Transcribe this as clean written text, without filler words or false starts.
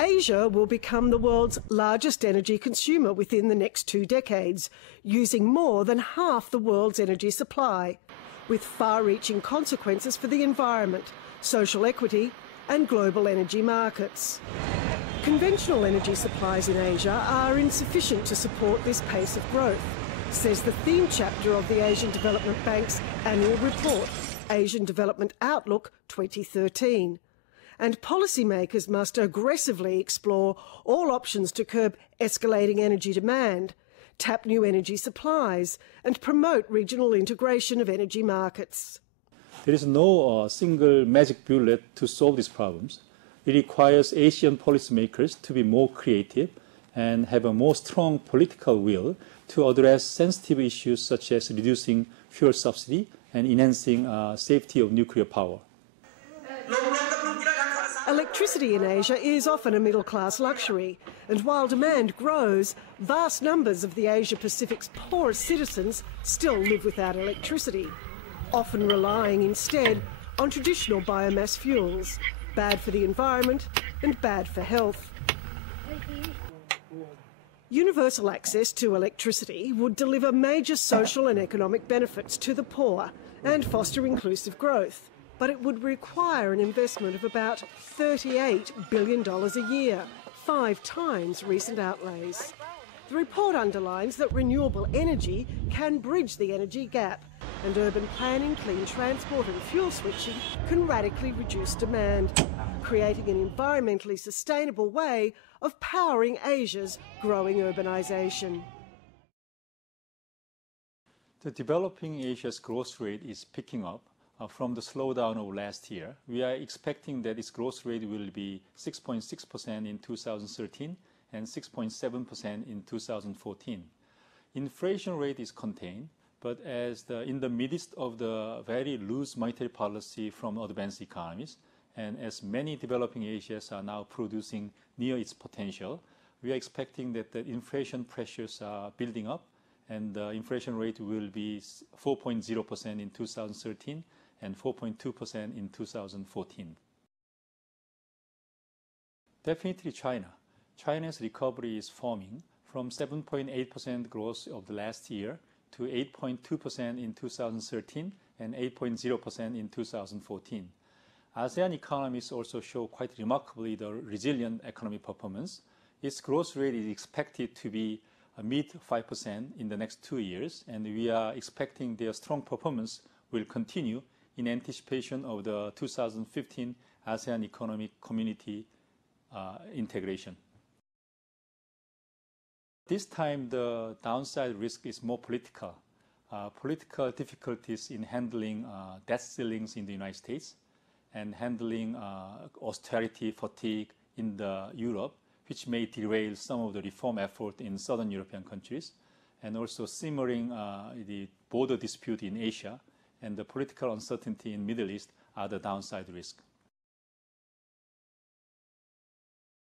Asia will become the world's largest energy consumer within the next 2 decades, using more than half the world's energy supply, with far-reaching consequences for the environment, social equity and global energy markets. Conventional energy supplies in Asia are insufficient to support this pace of growth, says the theme chapter of the Asian Development Bank's annual report, Asian Development Outlook 2013. And policymakers must aggressively explore all options to curb escalating energy demand, tap new energy supplies and promote regional integration of energy markets. There is no single magic bullet to solve these problems. It requires Asian policymakers to be more creative and have a more strong political will to address sensitive issues such as reducing fuel subsidy and enhancing safety of nuclear power. Electricity in Asia is often a middle-class luxury, and while demand grows, vast numbers of the Asia-Pacific's poorest citizens still live without electricity, often relying instead on traditional biomass fuels, bad for the environment and bad for health. Universal access to electricity would deliver major social and economic benefits to the poor and foster inclusive growth. But it would require an investment of about $38 billion a year, 5 times recent outlays. The report underlines that renewable energy can bridge the energy gap, and urban planning, clean transport and fuel switching can radically reduce demand, creating an environmentally sustainable way of powering Asia's growing urbanisation. The developing Asia's growth rate is picking up. From the slowdown of last year, we are expecting that its growth rate will be 6.6% in 2013 and 6.7% in 2014. Inflation rate is contained, but in the midst of the very loose monetary policy from advanced economies, and as many developing Asias are now producing near its potential, we are expecting that the inflation pressures are building up, and the inflation rate will be 4.0% in 2013 and 4.2% in 2014. Definitely China. China's recovery is forming from 7.8% growth of the last year to 8.2% in 2013 and 8.0% in 2014. ASEAN economies also show quite remarkably the resilient economic performance. Its growth rate is expected to be mid 5% in the next 2 years, and we are expecting their strong performance will continue in anticipation of the 2015 ASEAN Economic Community integration. This time, the downside risk is more political. Political difficulties in handling debt ceilings in the United States and handling austerity fatigue in Europe, which may derail some of the reform effort in southern European countries, and also simmering the border dispute in Asia and the political uncertainty in the Middle East are the downside risk.